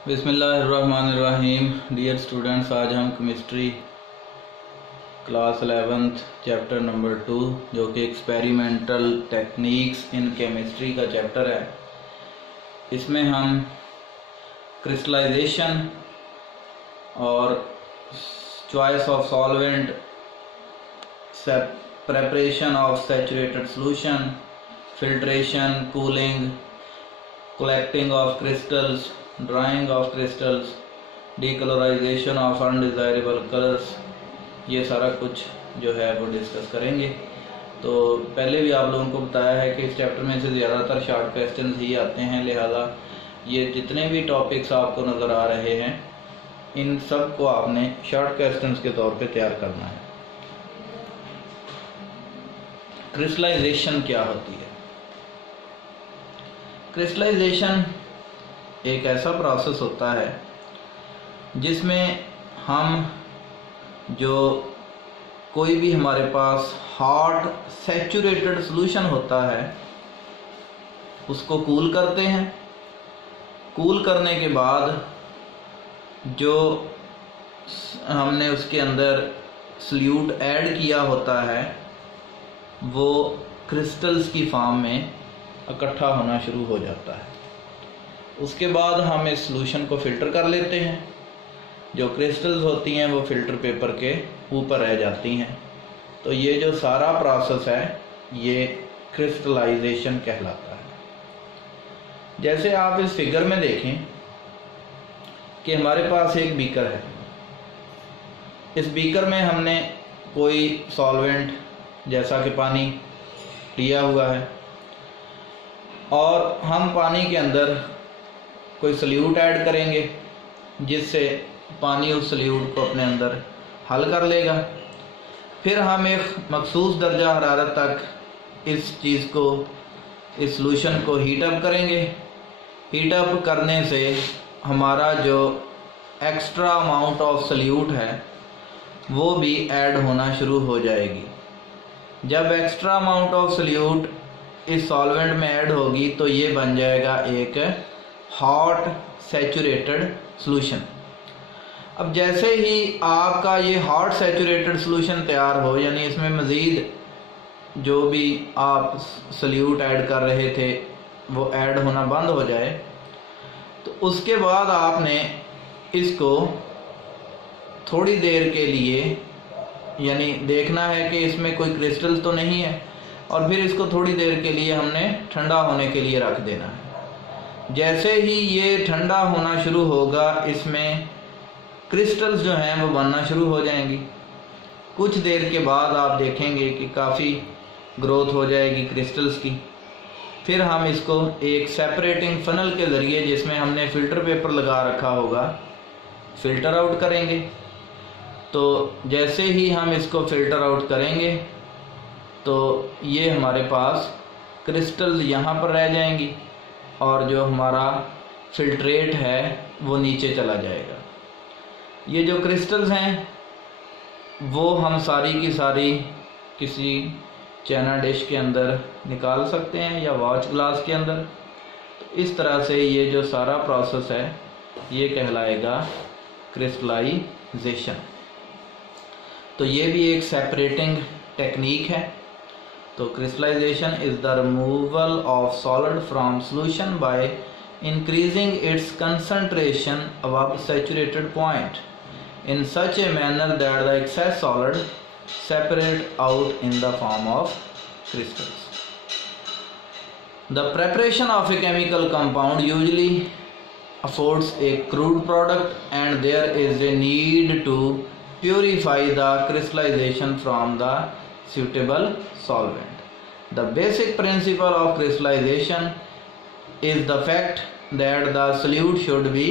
बिस्मिल्लाहिर्रहमानिर्रहीम। Dear students, आज हम chemistry class 11th chapter number 2 जो कि एक्सपेरिमेंटल टेक्निक्स इन केमिस्ट्री का चैप्टर है, इसमें हम क्रिस्टलाइजेशन और choice of solvent, preparation of saturated solution, filtration, cooling, collecting of crystals, drying of crystals, decolorization of undesirable colors, ये सारा कुछ जो है वो डिस्कस करेंगे। तो पहले भी आप लोगों को बताया है कि इस चैप्टर में से ज़्यादातर शॉर्ट क्वेश्चंस ही आते हैं, लिहाजा ये जितने भी टॉपिक्स आपको नज़र आ रहे हैं इन सब को आपने शॉर्ट क्वेश्चंस के तौर पे तैयार करना है। क्रिस्टलाइजेशन क्या होती है? क्रिस्टलाइजेशन एक ऐसा प्रोसेस होता है जिसमें हम जो कोई भी हमारे पास हॉट सैचुरेटेड सॉल्यूशन होता है उसको कूल करते हैं। कूल करने के बाद जो हमने उसके अंदर सॉल्यूट ऐड किया होता है वो क्रिस्टल्स की फॉर्म में इकट्ठा होना शुरू हो जाता है। उसके बाद हम इस सॉल्यूशन को फ़िल्टर कर लेते हैं। जो क्रिस्टल्स होती हैं वो फ़िल्टर पेपर के ऊपर रह जाती हैं। तो ये जो सारा प्रोसेस है ये क्रिस्टलाइजेशन कहलाता है। जैसे आप इस फिगर में देखें कि हमारे पास एक बीकर है। इस बीकर में हमने कोई सॉल्वेंट जैसा कि पानी लिया हुआ है और हम पानी के अंदर कोई सॉल्यूट ऐड करेंगे जिससे पानी उस सॉल्यूट को अपने अंदर हल कर लेगा। फिर हम एक मखसूस दर्जा हरारत तक इस चीज़ को, इस सॉल्यूशन को हीट अप करेंगे। हीट अप करने से हमारा जो एक्स्ट्रा अमाउंट ऑफ सॉल्यूट है वो भी ऐड होना शुरू हो जाएगी। जब एक्स्ट्रा अमाउंट ऑफ सॉल्यूट इस सॉल्वेंट में ऐड होगी तो ये बन जाएगा एक हॉट सैचुरेटेड सॉल्यूशन। अब जैसे ही आपका ये हॉट सैचुरेटेड सॉल्यूशन तैयार हो, यानी इसमें मज़ीद जो भी आप सॉल्यूट ऐड कर रहे थे वो ऐड होना बंद हो जाए, तो उसके बाद आपने इसको थोड़ी देर के लिए, यानी देखना है कि इसमें कोई क्रिस्टल तो नहीं है, और फिर इसको थोड़ी देर के लिए हमने ठंडा होने के लिए रख देना है। जैसे ही ये ठंडा होना शुरू होगा इसमें क्रिस्टल्स जो हैं वो बनना शुरू हो जाएंगी। कुछ देर के बाद आप देखेंगे कि काफ़ी ग्रोथ हो जाएगी क्रिस्टल्स की। फिर हम इसको एक सेपरेटिंग फनल के ज़रिए, जिसमें हमने फ़िल्टर पेपर लगा रखा होगा, फ़िल्टर आउट करेंगे। तो जैसे ही हम इसको फ़िल्टर आउट करेंगे तो ये हमारे पास क्रिस्टल यहाँ पर रह जाएंगी और जो हमारा फिल्ट्रेट है वो नीचे चला जाएगा। ये जो क्रिस्टल्स हैं वो हम सारी की सारी किसी चैना डिश के अंदर निकाल सकते हैं या वॉच ग्लास के अंदर। तो इस तरह से ये जो सारा प्रोसेस है ये कहलाएगा क्रिस्टलाइजेशन। तो ये भी एक सेपरेटिंग टेक्निक है। तो crystallization is the removal of solid from solution by increasing its concentration above saturated point in such a manner that the excess solid separate out in the form of crystals. The preparation of a chemical compound usually affords a crude product, and there is a need to purify the crystallization from the suitable solvent. The basic principle of crystallization is the fact that the solute should be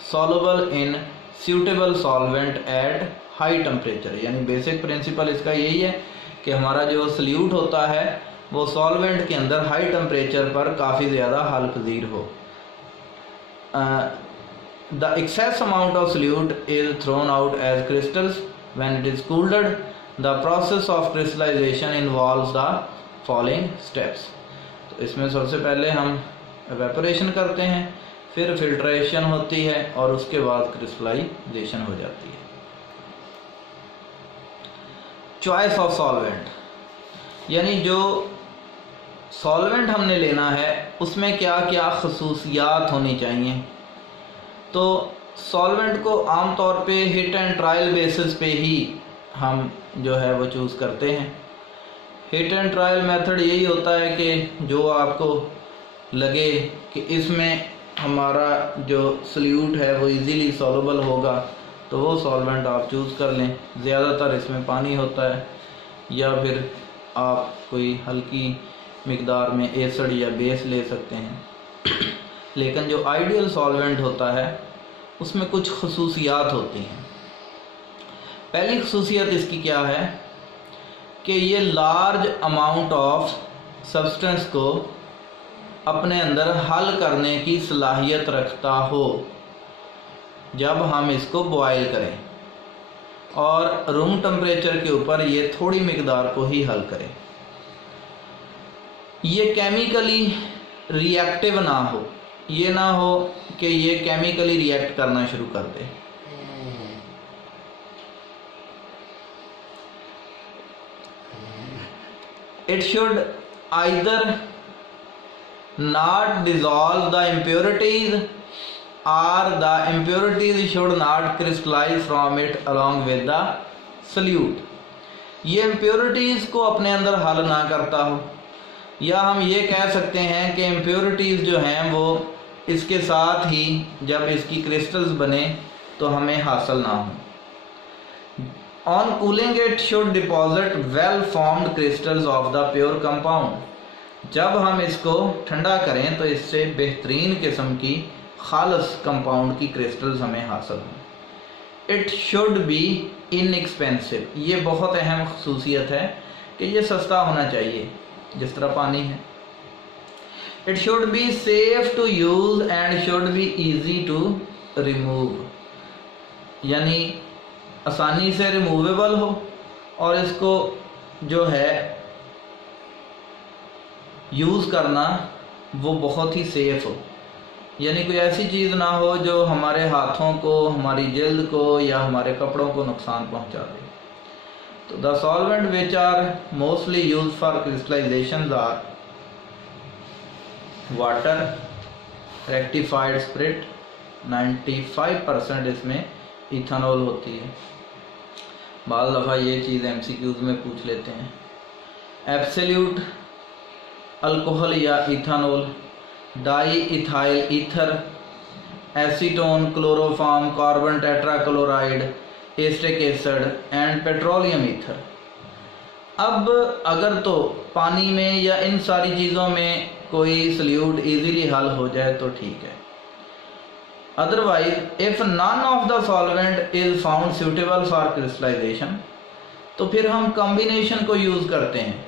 soluble in suitable solvent at high temperature। यानी basic principle इसका यही है कि हमारा जो salute होता है वो सॉल्वेंट के अंदर हाई टेम्परेचर पर काफ़ी ज़्यादा हल पजीर हो। The excess amount of solute is thrown out as crystals when it is cooled. The process of crystallization involves the following steps। तो इसमें सबसे पहले हम एवेपोरेशन करते हैं, फिर फिल्ट्रेशन होती है और उसके बाद क्रिस्टलाइजेशन हो जाती है। चॉइस ऑफ सॉल्वेंट, यानी जो सॉल्वेंट हमने लेना है उसमें क्या क्या खसूसियात होनी चाहिए। तो सॉल्वेंट को आमतौर पे हिट एंड ट्रायल बेसिस पे ही हम जो है वो चूज़ करते हैं। हिट एंड ट्रायल मेथड यही होता है कि जो आपको लगे कि इसमें हमारा जो सल्यूट है वो इजीली सॉल्युबल होगा तो वो सॉल्वेंट आप चूज़ कर लें। ज़्यादातर इसमें पानी होता है, या फिर आप कोई हल्की मिकदार में एसिड या बेस ले सकते हैं। लेकिन जो आइडियल सॉल्वेंट होता है उसमें कुछ खसूसियात होती हैं। पहली खसूसियत इसकी क्या है कि ये लार्ज अमाउंट ऑफ सब्सटेंस को अपने अंदर हल करने की सलाहियत रखता हो जब हम इसको बॉयल करें, और रूम टेम्परेचर के ऊपर ये थोड़ी मिकदार को ही हल करें। ये केमिकली रिएक्टिव ना हो, ये ना हो कि ये केमिकली रिएक्ट करना शुरू कर दे। It should either not dissolve the impurities or the impurities should not crystallize from it along with the solute। ये impurities को अपने अंदर हल ना करता हो, या हम ये कह सकते हैं कि impurities जो हैं वो इसके साथ ही जब इसकी क्रिस्टल्स बने तो हमें हासिल ना हो। On cooling it should deposit well formed crystals of the pure compound। जब हम इसको ठंडा करें तो इससे बेहतरीन किस्म की खालस कंपाउंड की क्रिस्टल्स हमें हासिल हों। It should be inexpensive, ये बहुत अहम खसूसियत है कि ये सस्ता होना चाहिए जिस तरह पानी है। It should be safe to use and should be easy to remove, यानी आसानी से रिमूवेबल हो और इसको जो है यूज़ करना वो बहुत ही सेफ हो, यानी कोई ऐसी चीज़ ना हो जो हमारे हाथों को, हमारी जल्द को या हमारे कपड़ों को नुकसान पहुंचा दे। तो the solvent which are mostly use for crystallisation are water, rectified spirit, 95% इसमें इथेनॉल होती है। बाल दफ़ा ये चीज़ MCQs में पूछ लेते हैं। एब्सोल्यूट अल्कोहल या ethanol, di ethyl ether, acetone, chloroform, carbon tetrachloride, acetic acid and petroleum ether. अब अगर तो पानी में या इन सारी चीज़ों में कोई सल्यूट इजीली हल हो जाए तो ठीक है। Otherwise if none of the solvent is found suitable for crystallisation तो फिर हम कॉम्बिनेशन को यूज करते हैं।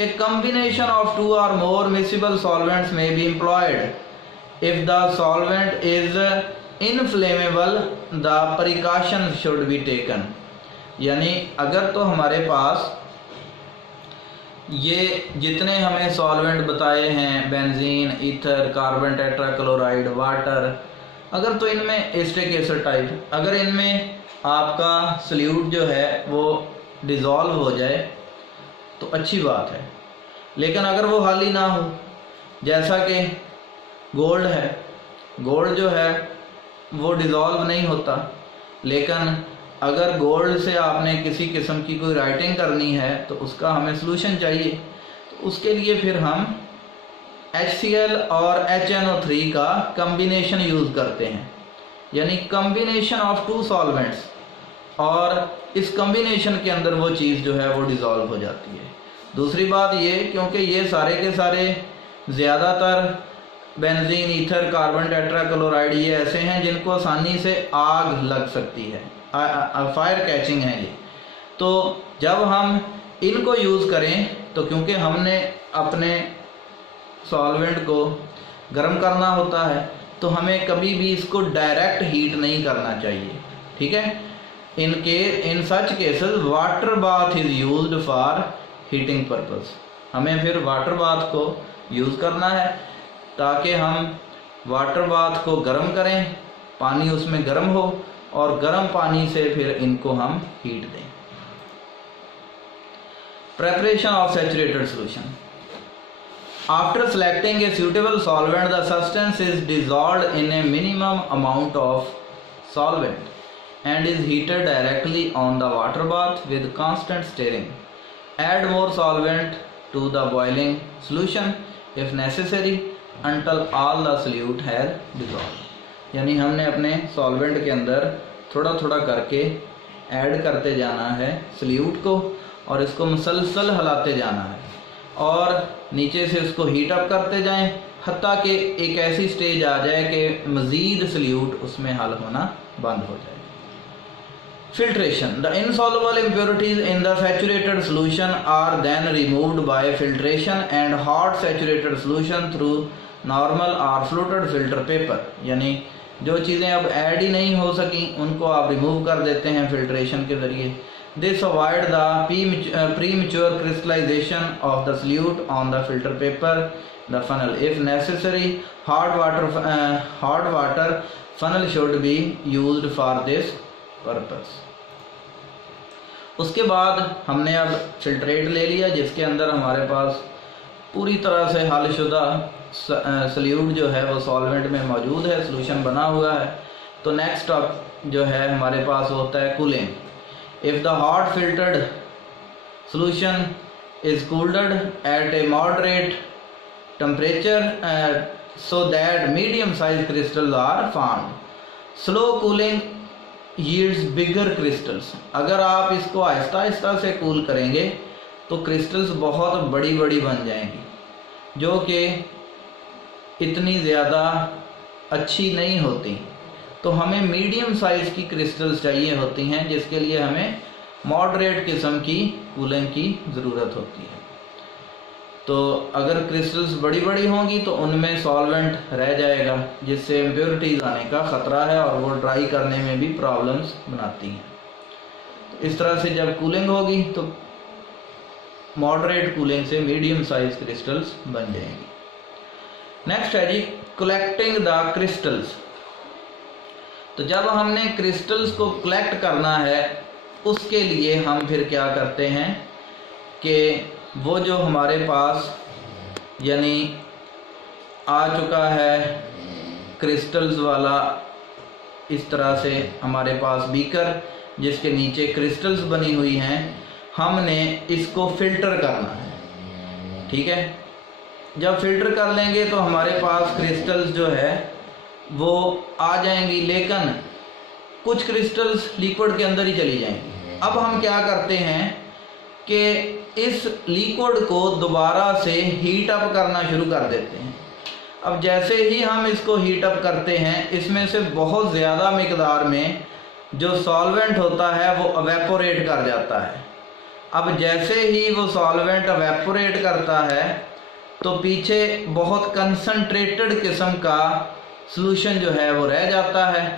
A combination of 2 or more miscible solvents may be employed। if the solvent is inflammable the precaution should be taken। यानी अगर तो हमारे पास ये जितने हमें सॉल्वेंट बताए हैं, benzene, ether, carbon tetrachloride, water, अगर तो इनमें एस्टिक एसिड टाइप, अगर इनमें आपका सल्यूट जो है वो डिज़ोल्व हो जाए तो अच्छी बात है। लेकिन अगर वो हाल ही ना हो, जैसा कि गोल्ड है, गोल्ड जो है वो डिज़ोल्व नहीं होता, लेकिन अगर गोल्ड से आपने किसी किस्म की कोई राइटिंग करनी है तो उसका हमें सलूशन चाहिए। तो उसके लिए फिर हम HCl और HNO3 का कम्बिनेशन यूज़ करते हैं, यानी कम्बिनेशन ऑफ 2 सॉल्वेंट्स, और इस कम्बिनेशन के अंदर वो चीज़ जो है वो डिज़ोल्व हो जाती है। दूसरी बात ये, क्योंकि ये सारे के सारे ज़्यादातर बेंजीन, ईथर, कार्बन टेट्राक्लोराइड ये ऐसे हैं जिनको आसानी से आग लग सकती है, फायर कैचिंग है ये। तो जब हम इनको यूज़ करें तो क्योंकि हमने अपने सॉल्वेंट को गर्म करना होता है तो हमें कभी भी इसको डायरेक्ट हीट नहीं करना चाहिए, ठीक है। In such cases water bath is used for heating purpose. हमें फिर वाटर बाथ को यूज़ करना है ताकि हम वाटर बाथ को गर्म करें, पानी उसमें गर्म हो और गर्म पानी से फिर इनको हम हीट दें। Preparation of saturated solution. After selecting A suitable solvent, the substance is dissolved in a minimum amount of solvent and is heated directly on the water bath with constant stirring. Add more solvent to the boiling solution if necessary until all the solute has dissolved. यानी हमने अपने solvent के अंदर थोड़ा थोड़ा करके add करते जाना है सल्यूट को और इसको मुसलसल हिलाते जाना है और नीचे से इसको हीट अप करते जाएं हत्ता कि एक ऐसी स्टेज आ जाए कि मज़ीद सल्यूट उसमें हल होना बंद हो जाए। Filtration. The insoluble impurities in the saturated solution are then removed by filtration and hot saturated solution through normal or fluted filter paper. यानी जो चीज़ें अब ऐड ही नहीं हो सकी उनको आप रिमूव कर देते हैं फिल्ट्रेशन के ज़रिए। This avoid the premature crystallization of the solute on the filter paper, the funnel. If necessary, hot water funnel should be used for this purpose. उसके बाद हमने अब फिल्ट्रेट ले लिया जिसके अंदर हमारे पास पूरी तरह से हलशुदा सल्यूट जो है वो सॉल्वेंट में मौजूद है, सोल्यूशन बना हुआ है। तो नेक्स्ट स्टेप जो है हमारे पास होता है cooling. If the hot filtered solution is cooled at a moderate temperature so that medium sized crystals are formed. Slow cooling yields bigger crystals. अगर आप इसको आहिस्ता आहिस्ता से कूल करेंगे तो क्रिस्टल्स बहुत बड़ी बड़ी बन जाएंगी जो कि इतनी ज़्यादा अच्छी नहीं होती। तो हमें मीडियम साइज़ की क्रिस्टल्स चाहिए होती हैं जिसके लिए हमें मॉडरेट किस्म की कूलिंग की ज़रूरत होती है। तो अगर क्रिस्टल्स बड़ी बड़ी होंगी तो उनमें सॉल्वेंट रह जाएगा जिससे इम्प्योरिटीज़ आने का ख़तरा है और वो ड्राई करने में भी प्रॉब्लम्स बनाती हैं। तो इस तरह से जब कूलिंग होगी तो मॉडरेट कूलिंग से मीडियम साइज क्रिस्टल्स बन जाएंगी। नेक्स्ट है जी कलेक्टिंग द क्रिस्टल्स। तो जब हमने क्रिस्टल्स को कलेक्ट करना है उसके लिए हम फिर क्या करते हैं कि वो जो हमारे पास यानी आ चुका है क्रिस्टल्स वाला इस तरह से हमारे पास बीकर जिसके नीचे क्रिस्टल्स बनी हुई हैं, हमने इसको फिल्टर करना है। ठीक है, जब फिल्टर कर लेंगे तो हमारे पास क्रिस्टल्स जो है वो आ जाएंगी, लेकिन कुछ क्रिस्टल्स लिक्विड के अंदर ही चली जाएंगी। अब हम क्या करते हैं कि इस लिक्विड को दोबारा से हीट अप करना शुरू कर देते हैं। अब जैसे ही हम इसको हीट अप करते हैं इसमें से बहुत ज़्यादा मिकदार में जो सॉल्वेंट होता है वो अवेपोरेट कर जाता है। अब जैसे ही वो सॉल्वेंट अवेपोरेट करता है तो पीछे बहुत कंसंट्रेटेड किस्म का सॉल्यूशन जो है वो रह जाता है।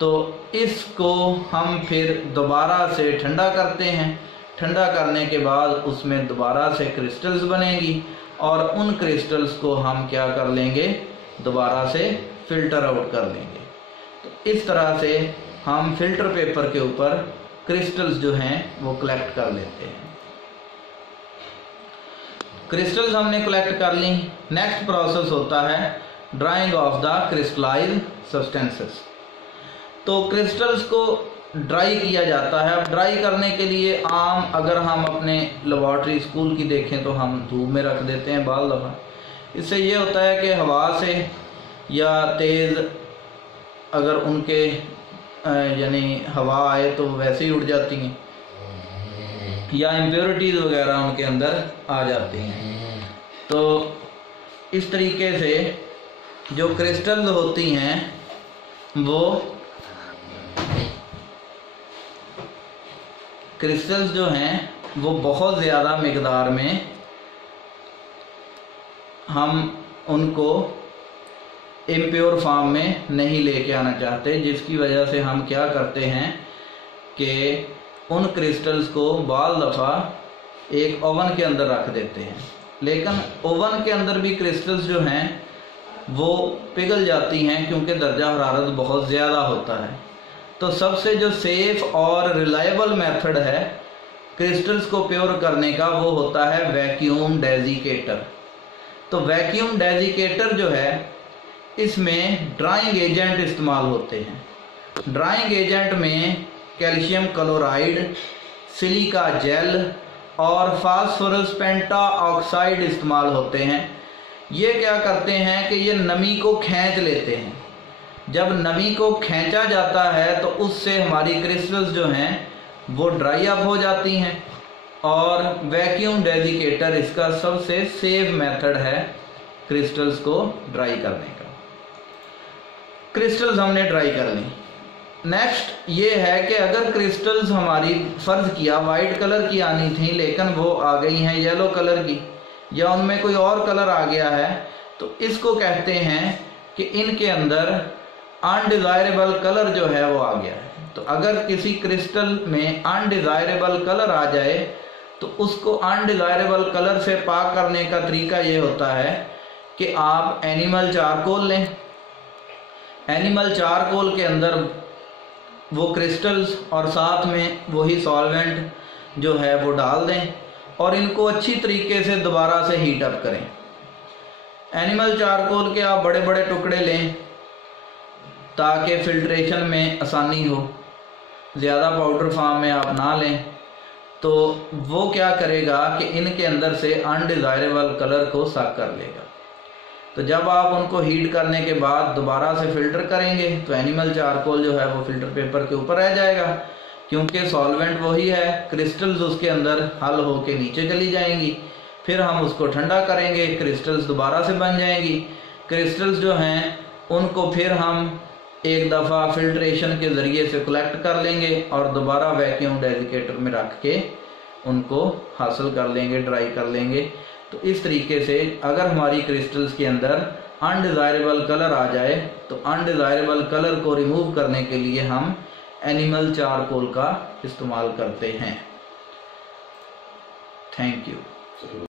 तो इसको हम फिर दोबारा से ठंडा करते हैं। ठंडा करने के बाद उसमें दोबारा से क्रिस्टल्स बनेंगी और उन क्रिस्टल्स को हम क्या कर लेंगे, दोबारा से फिल्टर आउट कर लेंगे। तो इस तरह से हम फिल्टर पेपर के ऊपर क्रिस्टल्स जो हैं वो कलेक्ट कर लेते हैं। क्रिस्टल्स हमने कलेक्ट कर ली। नेक्स्ट प्रोसेस होता है drying of the crystallised substances. तो क्रिस्टल्स को ड्राई किया जाता है। अब ड्राई करने के लिए आम अगर हम अपने लेबॉर्ट्री स्कूल की देखें तो हम धूप में रख देते हैं बाल दफ़ा। इससे ये होता है कि हवा से या तेज़ अगर उनके यानी हवा आए तो वैसे ही उड़ जाती हैं या इम्प्योरिटीज़ वगैरह उनके अंदर आ जाती हैं। तो इस तरीके से जो क्रिस्टल होती हैं वो क्रिस्टल्स जो हैं वो बहुत ज़्यादा मिकदार में हम उनको इम्प्योर फॉर्म में नहीं लेके आना चाहते, जिसकी वजह से हम क्या करते हैं कि उन क्रिस्टल्स को बाल दफ़ा एक ओवन के अंदर रख देते हैं। लेकिन ओवन के अंदर भी क्रिस्टल्स जो हैं वो पिघल जाती हैं क्योंकि दर्जा हरारत बहुत ज़्यादा होता है। तो सबसे जो सेफ़ और रिलायबल मेथड है क्रिस्टल्स को प्योर करने का वो होता है वैक्यूम डेजिकेटर। तो वैक्यूम डेजिकेटर जो है इसमें ड्राइंग एजेंट इस्तेमाल होते हैं। ड्राइंग एजेंट में कैल्शियम क्लोराइड, सिलिका जेल और फास्फोरस पेंटा ऑक्साइड इस्तेमाल होते हैं। ये क्या करते हैं कि ये नमी को खींच लेते हैं। जब नमी को खींचा जाता है तो उससे हमारी क्रिस्टल्स जो हैं वो ड्राई अप हो जाती हैं और वैक्यूम डेजिकेटर इसका सबसे सेफ मेथड है क्रिस्टल्स को ड्राई करने का। क्रिस्टल्स हमने ड्राई कर ली। नेक्स्ट ये है कि अगर क्रिस्टल्स हमारी फ़र्ज़ किया वाइट कलर की आनी थी लेकिन वो आ गई हैं येलो कलर की या उनमें कोई और कलर आ गया है, तो इसको कहते हैं कि इनके अंदर अनडिज़ायरेबल कलर जो है वो आ गया है। तो अगर किसी क्रिस्टल में अनडिज़ायरेबल कलर आ जाए तो उसको अनडिज़ायरेबल कलर से पाक करने का तरीका ये होता है कि आप एनिमल चारकोल लें। एनिमल चारकोल के अंदर वो क्रिस्टल्स और साथ में वही सॉल्वेंट जो है वो डाल दें और इनको अच्छी तरीके से दोबारा से हीट अप करें। एनिमल चारकोल के आप बड़े बड़े टुकड़े लें ताकि फिल्ट्रेशन में आसानी हो। ज़्यादा पाउडर फॉर्म में आप ना लें तो वो क्या करेगा कि इनके अंदर से अनडिज़ायरेबल कलर को सक कर लेगा। तो जब आप उनको हीट करने के बाद दोबारा से फ़िल्टर करेंगे तो एनिमल चारकोल जो है वो फ़िल्टर पेपर के ऊपर रह जाएगा क्योंकि सॉल्वेंट वही है, क्रिस्टल्स उसके अंदर हल हो के नीचे चली जाएंगी। फिर हम उसको ठंडा करेंगे, क्रिस्टल्स दोबारा से बन जाएंगी। क्रिस्टल्स जो हैं उनको फिर हम एक दफ़ा फिल्ट्रेशन के ज़रिए से कलेक्ट कर लेंगे और दोबारा वैक्यूम डेजिकेटर में रख के उनको हासिल कर लेंगे, ड्राई कर लेंगे। तो इस तरीके से अगर हमारी क्रिस्टल्स के अंदर अनडिज़ायरेबल कलर आ जाए तो अनडिज़ायरेबल कलर को रिमूव करने के लिए हम एनिमल चारकोल का इस्तेमाल करते हैं। Thank you.